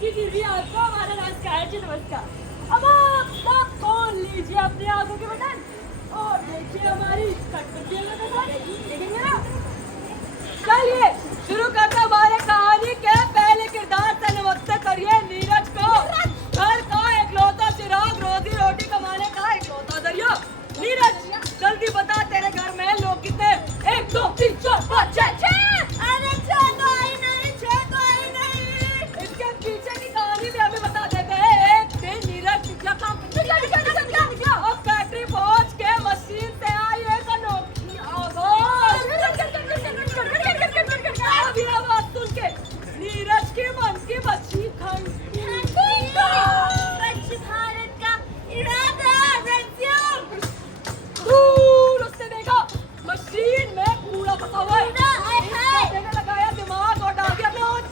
जी जी जी, आपको हमारा नमस्कार जी, नमस्कार। अब आप खोल लीजिए अपनी आंखों के बटन और देखिए हमारी कठपुतलियों का नजारे। देखेंगे ना? चलिए शुरू करते हैं हमारे कहानी के पहले किरदार से। नमस्ते करिए नीरज को, घर का एकलौता चिराग, रोजी रोटी कमाने का एकलौता जरिया। नीरज जल्दी बता, तेरे घर में लोग कितने? 1 2 3 4 5 6 6। अरे 6 तो आई नहीं, 6 तो आई नहीं। इसके पीछे की कहानी भी हमें बता देते हैं। एक दिन नीरज निकला काम, निकला और फैक्ट्री पहुंच के मशीन से आई एक अनोखी आवाज। अभी आवाज सुन के नीरज के मन की बच्ची घंटी, स्वच्छ भारत का इरादा दूर उसने देखा मशीन में कूड़ा फंसा हुआ है। लगाया दिमाग और डाल दिया नोट।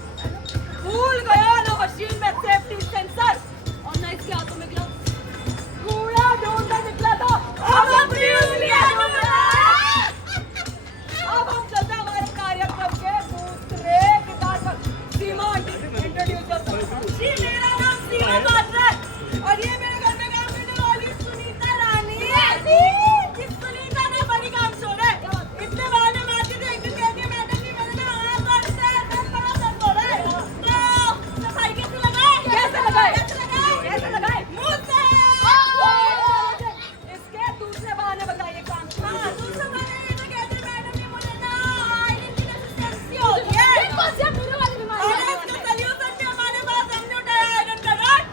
भूल गया ना मशीन में सेफ्टी सेंसर और ना इसके हाथों में ग्लव्स। कूड़ा ढूंढने निकला था, अब अपनी उंगलियां ढूंढ रहा है। अब हम चलते हैं हमारे कार्यक्रम के दूसरे किरदार पर। सीमा इंट्रोड्यूस योरसेल्फ। जी, मेरा नाम सीमा पात्रा है और ये मेरे घर में काम करने वाली सुनीता रानी है। जिस सुनीता ने बड़ी काम छोड़ा है, इतने बहाने मारती थी। एक दिन कहती है मैडम जी मेरे ना हाथ और सर बड़ा दर्द हो रहा है, तो सफाई कैसे लगाए? कैसे लगाए? मुंह से। इसके दूसरे बहाने बताइए काम। हाँ, दूसरे बहाने ये तो कहती है मैडम जी मुझे ना आयरन की रेजिस्टेंस हो गई है। मेरे वाली बीमारी है। इसका सॉल्यूशन भी हमारे पास, हमने उठाया आयरन का रॉड,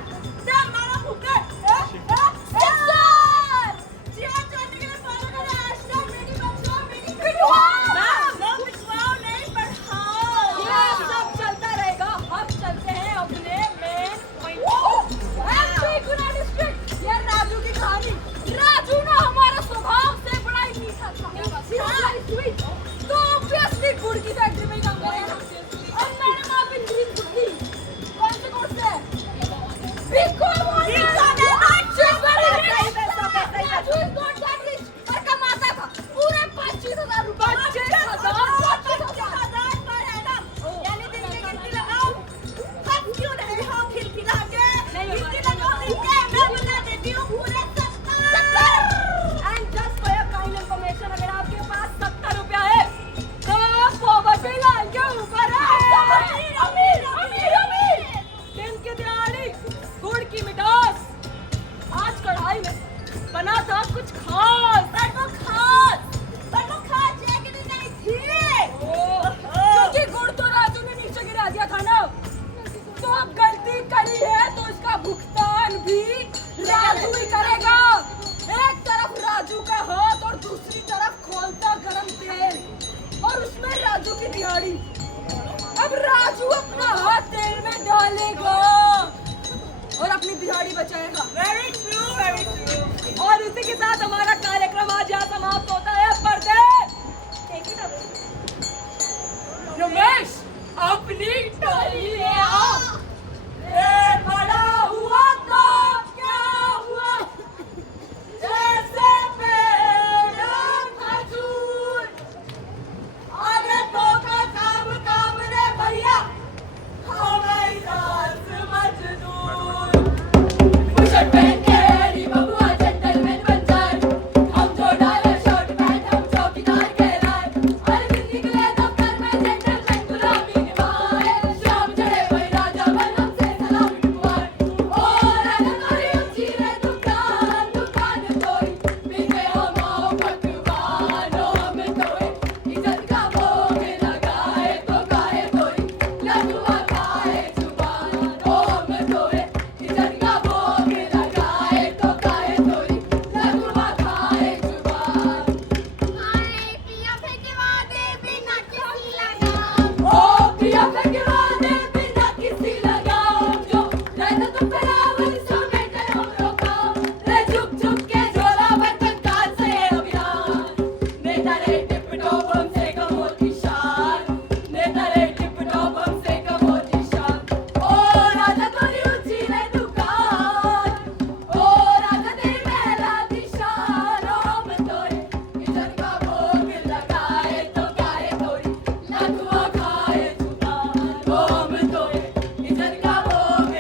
जब मारा फूके। जी हाँ, छोड़ने के लिए फॉलो करें हैशटैग मेरी बच्चों मेरी पिटवाओ नहीं पढ़ाओ। ये सब चलता रहेगा। हम चलते हैं अपने मेन पॉइंट। डिस्ट्रिक्ट, ये राजू की कहानी। राजू ना हमारा स्वभाव से बड़ा ही मीठा था। तो ऑब्वियसली गुड़ की फैक्ट्री में काम करेगा। और मैंने वहाँ पे ग्रीन बुद्धि कौन से कोर्स से कमाता था पूरे 25,000 रुपए। यानी दिन की गिनती लगाओ, सब क्यों रहे हो खिलखिला के? गिनती लगाओ दिन के, मैं बता देती हूँ पूरे 70। And just for your kind information, अगर आपके पास 70 रुपया है तो आप पॉवर्टी लाइन के ऊपर है। अमीर। दिन की दिहाड़ी गुड़ की मिठास आज कढ़ाई में बना था कुछ खास। पर वो खास जैकेट नहीं थी, क्योंकि गुड़ तो राजू ने नीचे गिरा दिया था ना। तो अब गलती करी है तो इसका भुगतान भी राजू ही करेगा। एक तरफ राजू का हाथ और दूसरी तरफ खोलता गरम तेल और उसमें राजू की दिहाड़ी। अब राजू अपना हाथ तेल में डालेगा और अपनी दिहाड़ी बचाएगा। Very true. और इसी के साथ हमारा कार्यक्रम आज यहाँ समाप्त होता है। पर्दे रमेश अपनी टोली ले आओ। ये बड़ा हुआ तो क्या हुआ, जैसे पेड़ खजूर। आगे तो का काम रे भैया, हमारी रात मजदूर। बुशर्ट पहन के री बबुआ जेंटलमैन बन जाए, हम जो डाले शर्ट पैंट हम चौकीदार कहलाए। और दिन निकले दफ्तर में जेंटलमैन गुलामी निभाए, शाम चढ़े वही राजा बन हमसे सलामी निभाए। और राजा तोरी ऊंची रे दुकान तोरी, बिके हम आओ पकवानो में तोए। इज्जत का भोग लगाए तो गाए तोरी, लडुआ खाए जुबान ओ में तोए। इज्जत का भोग लगाए तो गाए तोरी, लडुआ खाए जुबान। पिया फेंकवा दे बिना किसी लगाम। ओ पिया फेंकवा दे बिना किसी लगाम। जो रहता तुम पे रावण सो बेटे हमरो काम। रे झुक के झोला बर्तन काट से अभियान। नेता रे टिप टॉप हमसे कम होती शान। नेता रे टिप टॉप हमसे कम होती शान। ओ राजा तोरी ऊंची रे दुकान, ओ राजा तेरी महलाती शान। ओ मैं तोरे इज्जत का भोग लगाए तो गाए तोरी, लडुआ खाए जुबान। ओ मैं तोरे इज्जत का भोग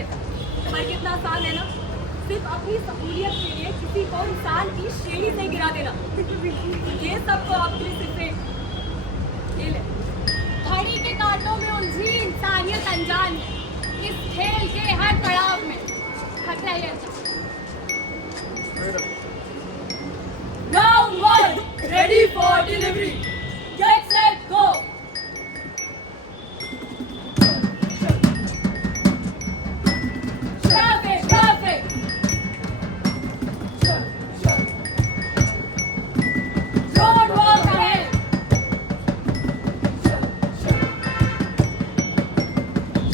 चाहिए था, पर कितना आसान है ना सिर्फ अपनी सहूलियत के लिए किसी को इंसान की श्रेणी से गिरा देना। ये सब तो आपके लिए सिर्फ एक खेल है। घड़ी के कांटों में उलझी इंसानियत अनजान है। इस खेल के हर पड़ाव में खतरा ही अच्छा। Round 1, ready for delivery. Get set, go. Traffic, traffic. Roadwork ahead.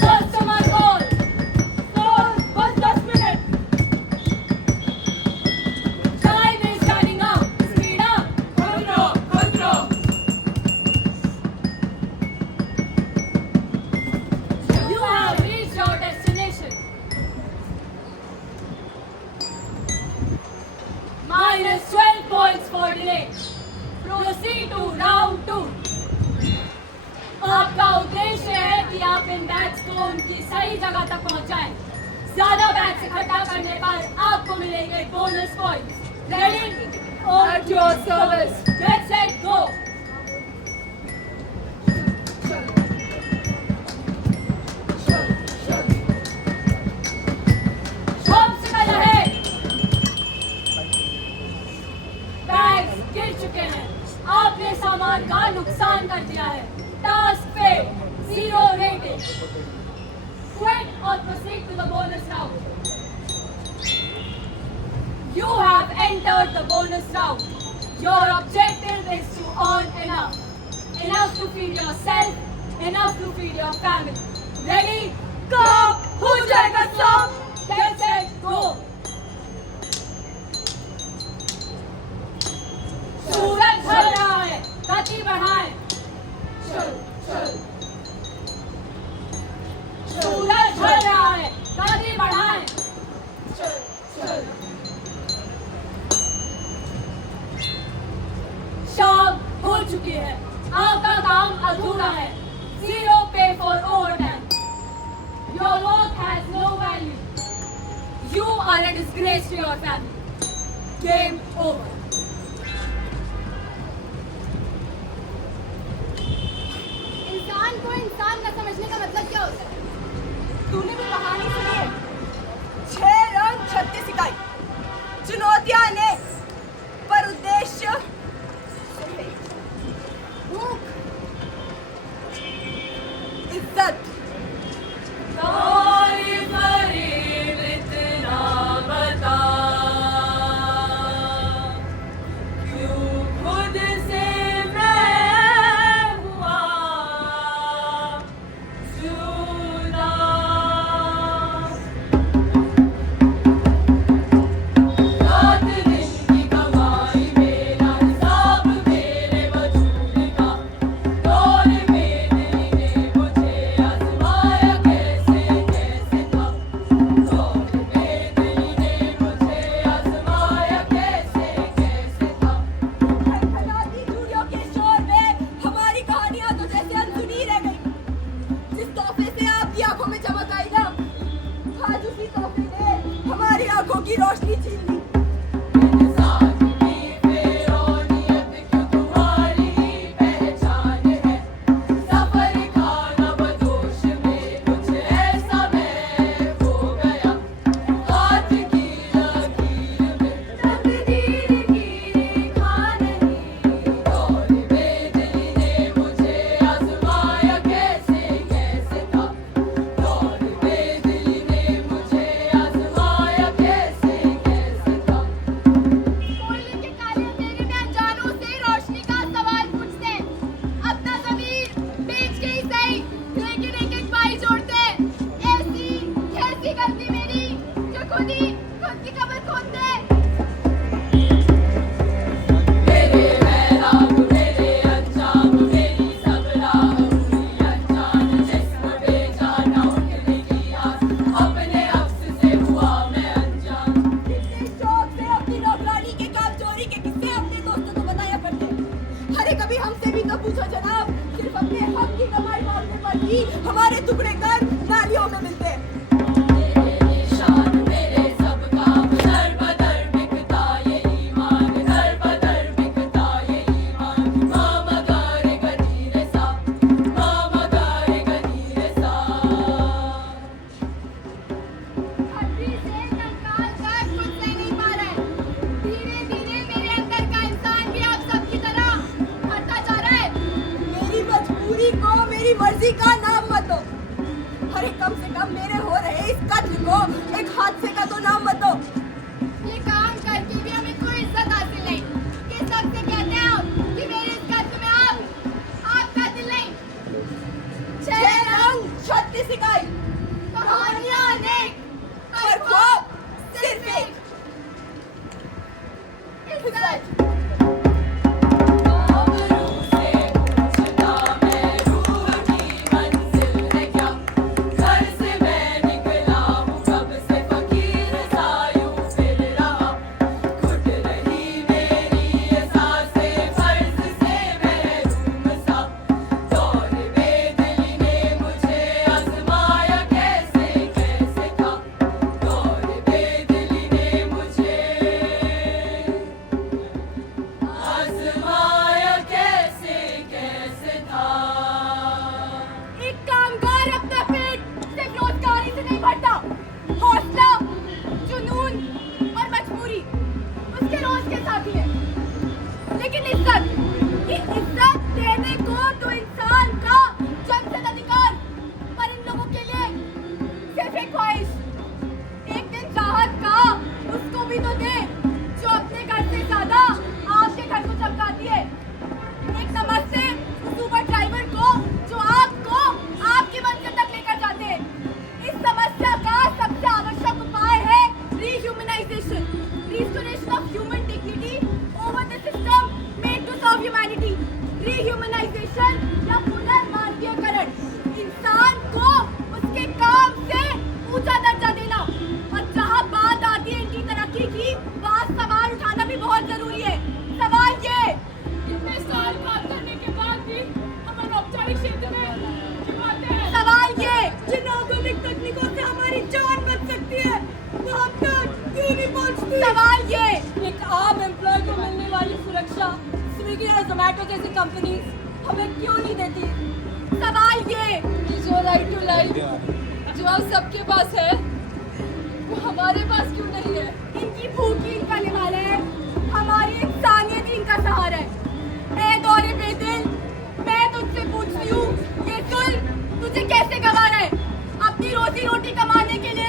Customer call. Call, बस 10 minute. Time is running out. Speed up. Control, control. You have reached your destination. Minus 12 points for delay. Proceed to round 2. आपका उद्देश्य है कि आप इन bags को उनकी सही जगह तक पहुंचाएं। ज्यादा बैग्स इकट्ठा करने पर आपको मिलेंगे bonus points. Ready? At your service. Get set, go. Obstacle ahead. Bags गिर चुके हैं। आपने सामान का नुकसान कर दिया है। टास्क पे 0 rating. Quit or proceed to the bonus round. You have entered the bonus round. Your objective is to earn enough. Enough to feed yourself, enough to feed your family. Ready? Go! हो जाएगा सब! Get set, go! सूरज ढल रहा है, गति बढ़ाएं। सूरज ढल रहा है, गति बढ़ाएं। शाम हो चुकी है, आपका काम अधूरा है। 0 pay for overtime. Your work has no value. You are a disgrace to your family. Game over. इंसान को इंसान का समझने का मतलब क्या होता है? तूने भी कहानी सुनी है? 6 रंग 36 इकाई, चुनौतियां अनेक, पर उद्देश्य भूख, इज्जत। कोई गरीब इतना बता, क्यों खुद से मैं हुआ जुदा। रात दिन की कमाई मेरा हिसाब मेरे वजूद का। दौर में दिल ने मुझे आजमाया कैसे कैसे था। दौर में दिल ने मुझे आजमाया कैसे कैसे था। खनखनाती चूड़ियों के शोर में हमारी कहानियां तो जैसे अनसुनी रह गई। जिस तोहफे से आपकी आंखों में चमक आई ना, आज उसी तोहफे ने हमारी आंखों की रोशनी छीन ली। इंसान की बेरोनियत क्यों तुम्हारी ही पहचान है। सफर खाना बदोश में कुछ ऐसा मैं खो गया। हाथ की लकीर में तकदीर की रेखा नहीं। दौर में दिल ने मुझे आजमाया कैसे कैसे था। दौर में दिल ने मुझे आजमाया कैसे कैसे था। बेगम, मेरे हो रहे इस कत्ल को एक हादसे का तो नाम मत दो। ये काम करके भी हमें कोई इज्जत हासिल नहीं। किस हक से कहते हैं आप कि मेरे इस कत्ल में आपका दिल नहीं? 6 रंग 36 इकाई, कहानियां अनेक और ख्वाब सिर्फ एक। इज्जत। एक कामगार अपना पेट सिर्फ रोजगारी से नहीं भरता। हौसला, जुनून और मजबूरी उसके रोज के साथी है। लेकिन इज्जत, ये इज्जत देने को तो इंसान का जन्मसिद्ध अधिकार, पर इन लोगों के लिए सिर्फ एक ख्वाहिश। एक दिन राहत का उसको भी तो दे जो अपने घर से ज्यादा आपके घर को चमकाती है। एक नमस्ते उस ऊबर ड्राइवर को जो आपको आपकी मंजिल तक लेकर जाते हैं। इस समस्या का सबसे आवश्यक उपाय है rehumanisation, restoration of human dignity over the system made to serve humanity. Rehumanisation या पुनर्मानवीयकरण, इंसान को उसके काम से ऊंचा दर्जा देना। और जहां बात आती है इनकी तरक्की की, वहां सवाल उठाना भी बहुत जरूरी है। सवाल ये, इतने साल काम करने के बाद भी हम अनौपचारिक क्षेत्र में क्यों आते हैं? सवाल ये, जिन आधुनिक तकनीकों से हमारी जान बच सकती है, वो हम तक क्यों नहीं पहुंचती? सवाल ये, एक आम एम्प्लॉय को मिलने वाली सुरक्षा स्विगी और जोमेटो जैसी कंपनीज हमें क्यों नहीं देती? सवाल ये, जो राइट टू लाइफ जो अब सबके पास है, वो हमारे पास क्यों नहीं है? इनकी भूख ही इनका निवाला है, हमारी इंसानियत ही इनका सहारा है। ऐ दौरे बेदिल, मैं तुझसे पूछती हूँ, ये जुल्म तुझे कैसे गंवाना है? अपनी रोजी रोटी कमाने के लिए